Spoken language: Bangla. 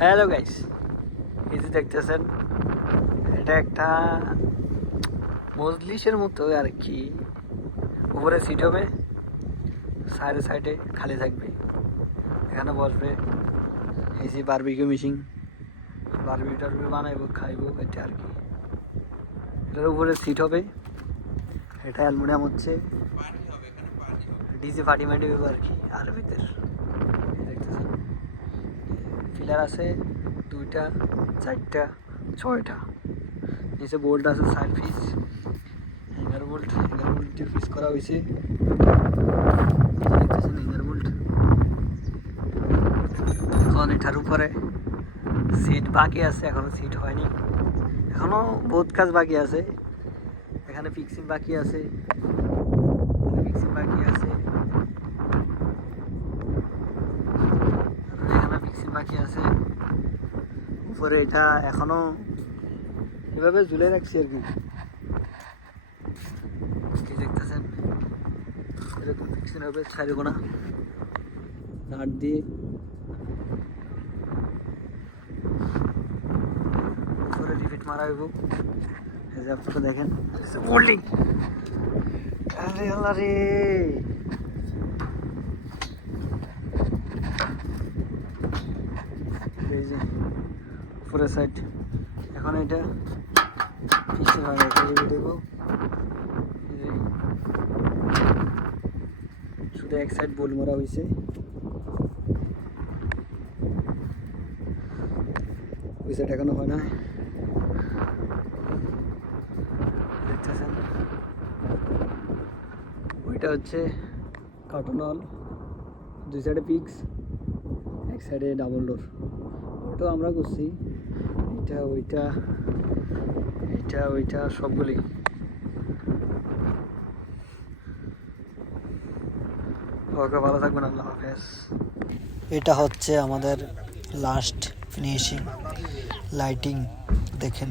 হ্যালো গাইস, এই যে দেখতেছেন এটা একটা মজলিসের মতো আর কি। উপরে সিট হবে, সাইডে সাইডে খালি থাকবে, এখানে বসবে। এই যে বারবিকিউ মেশিন, বারবিকিউ টারবিকিউ বানাইবো, খাইবো, এটা আর কি। এটার উপরে সিট হবে, এটা অ্যালুমিনিয়াম হচ্ছে, ডিজে পার্টি মাইটি আর কি আরবিদের। দেখতেছেন পিলার আছে 2টা 4টা 6টা, নিচে বোল্ট আছে 4 পিস, 11 ভোল্ট দিয়ে ফিক্স করা হয়েছে। দেখতেছেন 11 ভোল্ট। এখন এটার উপরে সিট বাকি আছে, এখনো সিট হয়নি, এখনো বহুত কাজ বাকি আছে। এখানে ফিক্সিং বাকি আছে, বাকি আছে। উপরে এটা এখনো এভাবে ঝুলে রাখছি আর কি। দেখতেছেন এরকম ফিক্সিং হবে, ছাড়বো না, নাট দিয়ে উপরে রিপিট মারা হইব। এই যে আপনারা দেখেন বোল্ডিং, আরে আল্লাহ রে, এই যে উপরের সাইড এখন এটা ফিক্সিং হয়, দেবো শুধু এক সাইড বোল্ট মারা হয়েছে, ওই সাইড এখনো হয় না। দেখতেছেন ওইটা হচ্ছে কার্টুন হল, 2 সাইডে পিক্স, এক সাইডে ডাবল ডোর, ওটাও আমরা করছি। এটা ওইটা এটা ওইটা সবগুলি। ওকে, ভালো থাকবেন, আল্লাহ হাফেজ। এটা হচ্ছে আমাদের লাস্ট ফিনিশিং লাইটিং, দেখেন।